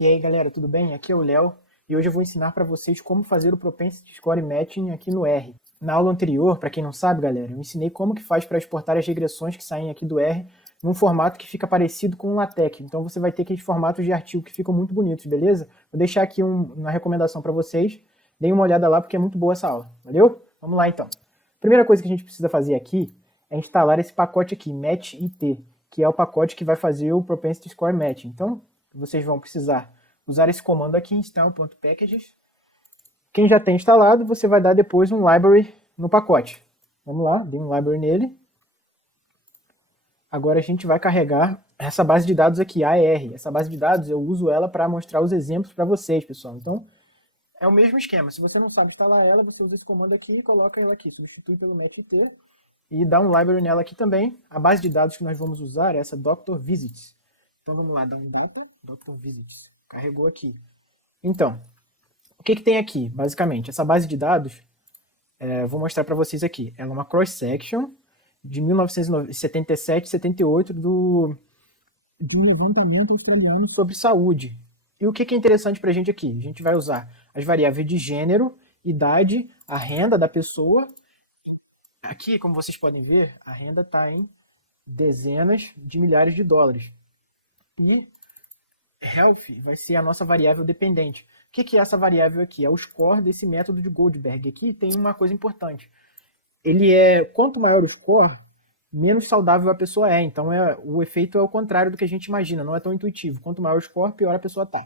E aí galera, tudo bem? Aqui é o Léo e hoje eu vou ensinar para vocês como fazer o Propensity Score Matching aqui no R. Na aula anterior, para quem não sabe galera, eu ensinei como que faz para exportar as regressões que saem aqui do R num formato que fica parecido com o LaTeX. Então você vai ter aqueles formatos de artigo que ficam muito bonitos, beleza? Vou deixar aqui uma recomendação para vocês, deem uma olhada lá porque é muito boa essa aula, valeu? Vamos lá então. Primeira coisa que a gente precisa fazer aqui é instalar esse pacote aqui, MatchIT, que é o pacote que vai fazer o Propensity Score Matching. Então, vocês vão precisar usar esse comando aqui, install.packages. Quem já tem instalado, você vai dar depois um library no pacote. Vamos lá, dei um library nele. Agora a gente vai carregar essa base de dados aqui, AR. Essa base de dados eu uso ela para mostrar os exemplos para vocês, pessoal. Então, é o mesmo esquema. Se você não sabe instalar ela, você usa esse comando aqui e coloca ela aqui. Substitui pelo matchIT e dá um library nela aqui também. A base de dados que nós vamos usar é essa Dr. Visits. Então vamos lá, dá um Dr. Visits. Carregou aqui. Então, o que tem aqui, basicamente? Essa base de dados, vou mostrar para vocês aqui. Ela é uma cross-section de 1977 e 78 de um levantamento australiano sobre saúde. E o que é interessante para a gente aqui? A gente vai usar as variáveis de gênero, idade, a renda da pessoa. Aqui, como vocês podem ver, a renda está em dezenas de milhares de dólares. E health vai ser a nossa variável dependente. O que é essa variável aqui? É o score desse método de Goldberg. Aqui tem uma coisa importante. Quanto maior o score, menos saudável a pessoa é. Então o efeito é o contrário do que a gente imagina, não é tão intuitivo. Quanto maior o score, pior a pessoa está.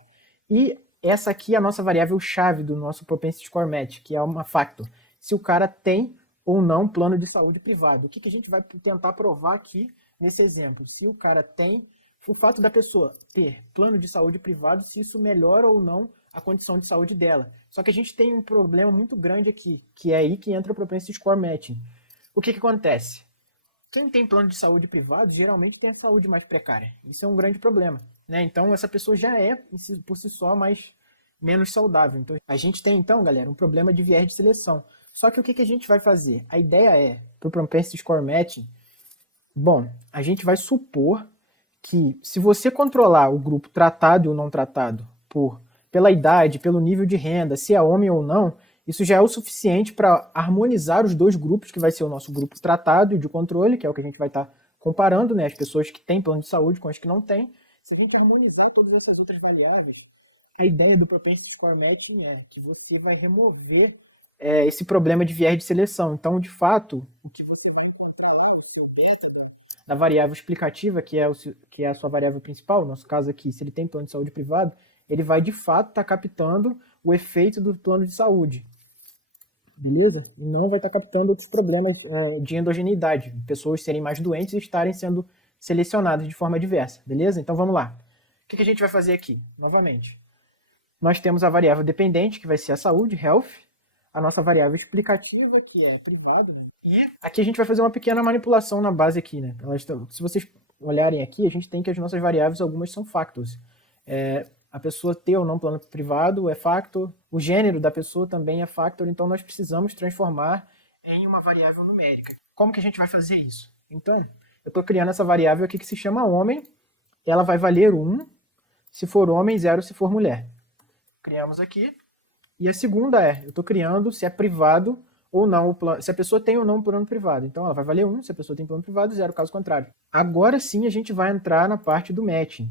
E essa aqui é a nossa variável chave do nosso Propensity Score Match, que é uma factor. Se o cara tem ou não plano de saúde privado. O que a gente vai tentar provar aqui nesse exemplo? Se o cara tem, o fato da pessoa ter plano de saúde privado, se isso melhora ou não a condição de saúde dela. Só que a gente tem um problema muito grande aqui, que é aí que entra o Propensity Score Matching. O que acontece? Quem tem plano de saúde privado geralmente tem a saúde mais precária. Isso é um grande problema, né? Então essa pessoa já é por si só menos saudável. Então a gente tem então, galera, um problema de viés de seleção. Só que o que a gente vai fazer? A ideia é, para o Propensity Score Matching, bom, a gente vai supor que se você controlar o grupo tratado e o não tratado pela idade, pelo nível de renda, se é homem ou não, isso já é o suficiente para harmonizar os dois grupos, que vai ser o nosso grupo tratado e de controle, que é o que a gente vai estar comparando, né, as pessoas que têm plano de saúde com as que não têm. Se a gente harmonizar todas essas outras variáveis, a ideia do Propensity Score Matching é que você vai remover esse problema de viés de seleção. Então, de fato, o que você vai encontrar lá na variável explicativa, que é a sua variável principal, no nosso caso aqui, se ele tem plano de saúde privado, ele vai de fato estar captando o efeito do plano de saúde. Beleza? E não vai estar captando outros problemas de endogeneidade, pessoas serem mais doentes e estarem sendo selecionadas de forma diversa. Beleza? Então vamos lá. O que a gente vai fazer aqui? Novamente. Nós temos a variável dependente, que vai ser a saúde, health, a nossa variável explicativa, que é privado, né? E aqui a gente vai fazer uma pequena manipulação na base aqui, né? Se vocês olharem aqui, a gente tem que as nossas variáveis, algumas são factors. A pessoa ter ou não plano privado é factor, o gênero da pessoa também é factor, então nós precisamos transformar em uma variável numérica. Como que a gente vai fazer isso? Então, eu estou criando essa variável aqui que se chama homem, ela vai valer 1 se for homem, 0 se for mulher. Criamos aqui. E a segunda eu estou criando se é privado ou não o plano, se a pessoa tem ou não um plano privado. Então ela vai valer 1 se a pessoa tem plano privado, 0 caso contrário. Agora sim a gente vai entrar na parte do matching.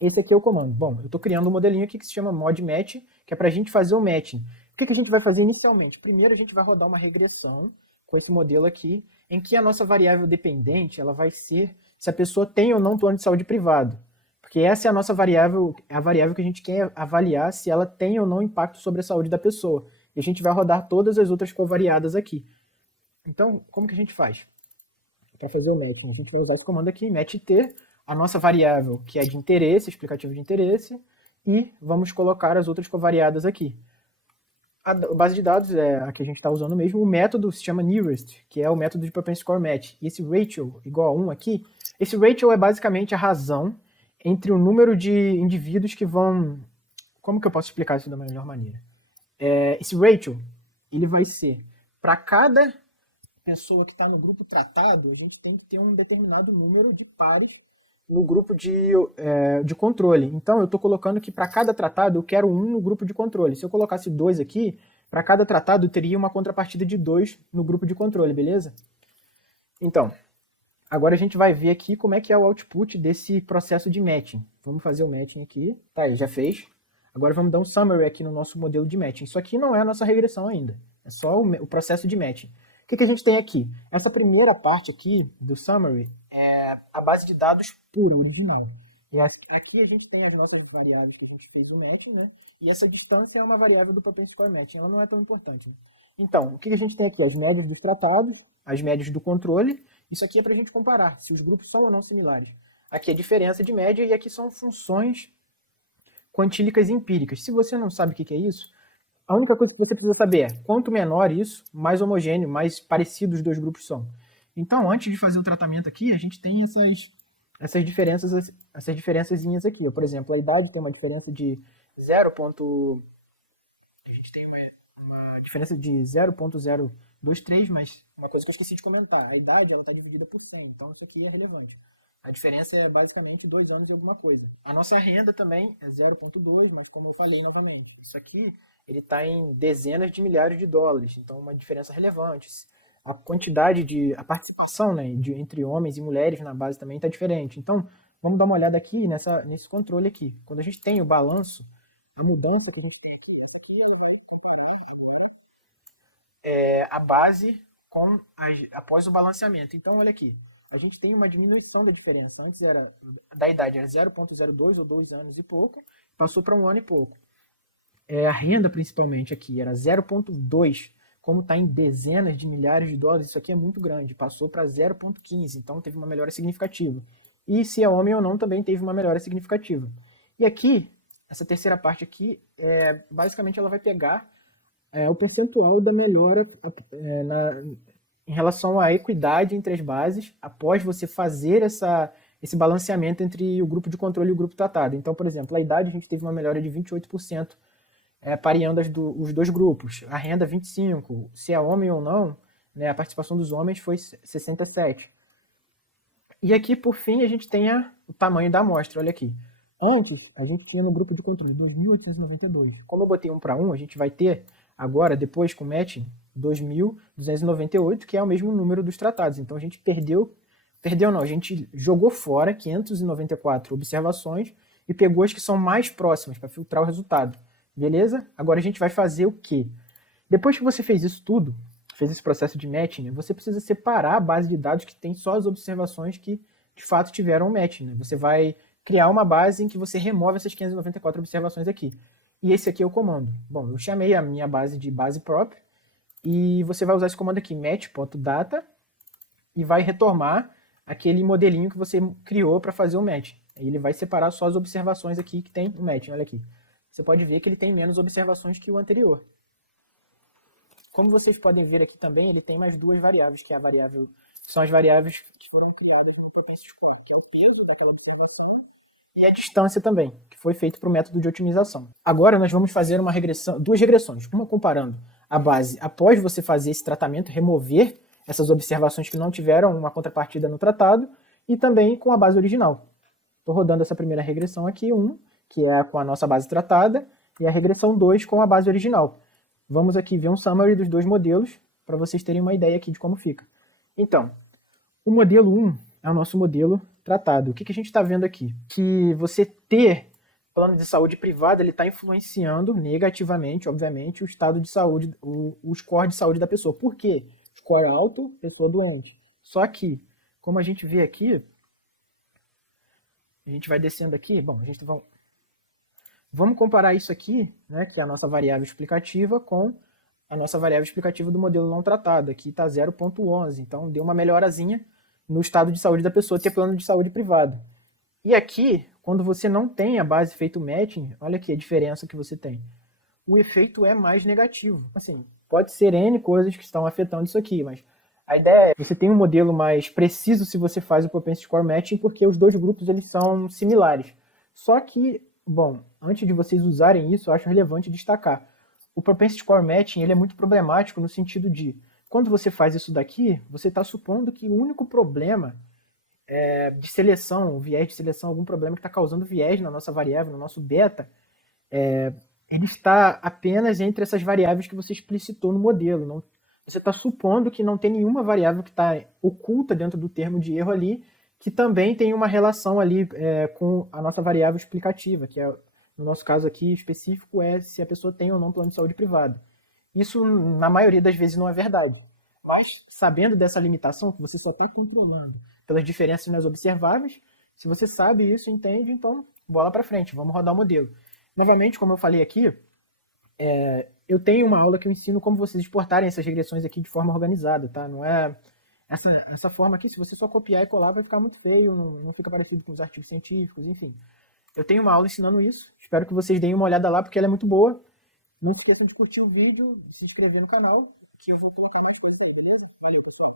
Esse aqui é o comando. Bom, eu estou criando um modelinho aqui que se chama modMatch, que é para a gente fazer o matching. O que a gente vai fazer inicialmente? Primeiro a gente vai rodar uma regressão com esse modelo aqui, em que a nossa variável dependente ela vai ser se a pessoa tem ou não plano de saúde privado. Porque essa é a nossa variável, a variável que a gente quer avaliar se ela tem ou não impacto sobre a saúde da pessoa. E a gente vai rodar todas as outras covariadas aqui. Então, como que a gente faz? Para fazer o matching, a gente vai usar esse comando aqui, matcht, a nossa variável que é de interesse, explicativo de interesse, e vamos colocar as outras covariadas aqui. A base de dados é a que a gente está usando mesmo. O método se chama nearest, que é o método de Propensity Score Match. E esse ratio igual a 1 aqui, esse ratio é basicamente a razão entre o número de indivíduos que vão... Como que eu posso explicar isso da melhor maneira? Esse ratio, ele vai ser para cada pessoa que está no grupo tratado, a gente tem que ter um determinado número de pares no grupo de controle. Então, eu estou colocando que para cada tratado eu quero 1 no grupo de controle. Se eu colocasse 2 aqui, para cada tratado eu teria uma contrapartida de 2 no grupo de controle, beleza? Então, agora a gente vai ver aqui como é que é o output desse processo de matching. Vamos fazer o matching aqui. Tá, ele já fez. Agora vamos dar um summary aqui no nosso modelo de matching. Isso aqui não é a nossa regressão ainda. É só o processo de matching. O que a gente tem aqui? Essa primeira parte aqui do summary é a base de dados pura, original. E aqui a gente tem as nossas variáveis que a gente fez o matching, né? E essa distância é uma variável do propensity score matching. Ela não é tão importante. Então, o que a gente tem aqui? As médias dos tratados, as médias do controle. Isso aqui é para a gente comparar se os grupos são ou não similares. Aqui é a diferença de média e aqui são funções quantílicas e empíricas. Se você não sabe o que é isso, a única coisa que você precisa saber é quanto menor isso, mais homogêneo, mais parecido os dois grupos são. Então, antes de fazer o tratamento aqui, a gente tem essas diferençazinhas aqui. Por exemplo, a idade tem uma diferença de 0. A gente tem uma diferença de 0,023, mas uma coisa que eu esqueci de comentar, a idade está dividida por 100, então isso aqui é relevante. A diferença é basicamente 2 anos e alguma coisa. A nossa renda também é 0,2, mas como eu falei novamente, isso aqui ele está em dezenas de milhares de dólares, então uma diferença relevante. A quantidade a participação, né, entre homens e mulheres na base também está diferente. Então, vamos dar uma olhada aqui nesse controle aqui. Quando a gente tem o balanço, a mudança que a gente tem aqui, ela vai comparar a base após o balanceamento. Então, olha aqui, a gente tem uma diminuição da diferença. Antes da idade era 0,02 ou 2 anos e pouco, passou para 1 ano e pouco. A renda, principalmente, aqui era 0,2. Como está em dezenas de milhares de dólares, isso aqui é muito grande. Passou para 0,15, então teve uma melhora significativa. E se é homem ou não, também teve uma melhora significativa. E aqui, essa terceira parte aqui, basicamente ela vai pegar o percentual da melhora em relação à equidade entre as bases, após você fazer esse balanceamento entre o grupo de controle e o grupo tratado. Então, por exemplo, a idade a gente teve uma melhora de 28%, pareando os dois grupos. A renda 25%, se é homem ou não, né, a participação dos homens foi 67%. E aqui, por fim, a gente tem o tamanho da amostra, olha aqui. Antes, a gente tinha no grupo de controle 2.892. Como eu botei 1 para 1, a gente vai ter agora, depois com o matching, 2.298, que é o mesmo número dos tratados. Então a gente a gente jogou fora 594 observações e pegou as que são mais próximas para filtrar o resultado. Beleza? Agora a gente vai fazer o quê? Depois que você fez isso tudo, fez esse processo de matching, você precisa separar a base de dados que tem só as observações que de fato tiveram um matching. Né? Você vai criar uma base em que você remove essas 594 observações aqui. E esse aqui é o comando. Bom, eu chamei a minha base de base prop e você vai usar esse comando aqui, match.data, e vai retomar aquele modelinho que você criou para fazer o match. Ele vai separar só as observações aqui que tem o match. Olha aqui. Você pode ver que ele tem menos observações que o anterior. Como vocês podem ver aqui também, ele tem mais 2 variáveis, que são as variáveis que foram criadas no propensity score, que é o peso daquela observação e a distância também, que foi feito para o método de otimização. Agora nós vamos fazer duas regressões, uma comparando a base após você fazer esse tratamento, remover essas observações que não tiveram uma contrapartida no tratado, e também com a base original. Estou rodando essa primeira regressão aqui, que é com a nossa base tratada, e a regressão 2 com a base original. Vamos aqui ver um summary dos 2 modelos, para vocês terem uma ideia aqui de como fica. Então, o modelo 1 é o nosso modelo tratado. O que a gente está vendo aqui? Que você ter plano de saúde privado, ele está influenciando negativamente, obviamente, o estado de saúde, o score de saúde da pessoa. Por quê? Score alto, pessoa doente. Só que, como a gente vê aqui, a gente vai descendo aqui, bom, vamos comparar isso aqui, né, que é a nossa variável explicativa, com a nossa variável explicativa do modelo não tratado. Aqui está 0,11, então deu uma melhorazinha no estado de saúde da pessoa ter plano de saúde privado. E aqui, quando você não tem a base feito matching, olha aqui a diferença que você tem. O efeito é mais negativo. Assim, pode ser N coisas que estão afetando isso aqui, mas a ideia é que você tem um modelo mais preciso se você faz o propensity score matching, porque os 2 grupos eles são similares. Só que, bom, antes de vocês usarem isso, eu acho relevante destacar. O propensity score matching ele é muito problemático no sentido de, quando você faz isso daqui, você está supondo que o único problema de seleção, o viés de seleção, algum problema que está causando viés na nossa variável, no nosso beta, ele está apenas entre essas variáveis que você explicitou no modelo. Não, você está supondo que não tem nenhuma variável que está oculta dentro do termo de erro ali, que também tem uma relação ali com a nossa variável explicativa, que é, no nosso caso aqui específico, é se a pessoa tem ou não plano de saúde privado. Isso, na maioria das vezes, não é verdade. Mas, sabendo dessa limitação, que você só está controlando pelas diferenças nas observáveis, se você sabe isso, entende, então bola para frente, vamos rodar o modelo. Novamente, como eu falei aqui, eu tenho uma aula que eu ensino como vocês exportarem essas regressões aqui de forma organizada, tá? Não é essa forma aqui, se você só copiar e colar, vai ficar muito feio, não fica parecido com os artigos científicos, enfim. Eu tenho uma aula ensinando isso, espero que vocês deem uma olhada lá, porque ela é muito boa. Não se esqueçam de curtir o vídeo, de se inscrever no canal, que eu vou colocar mais coisas, beleza? Valeu, pessoal.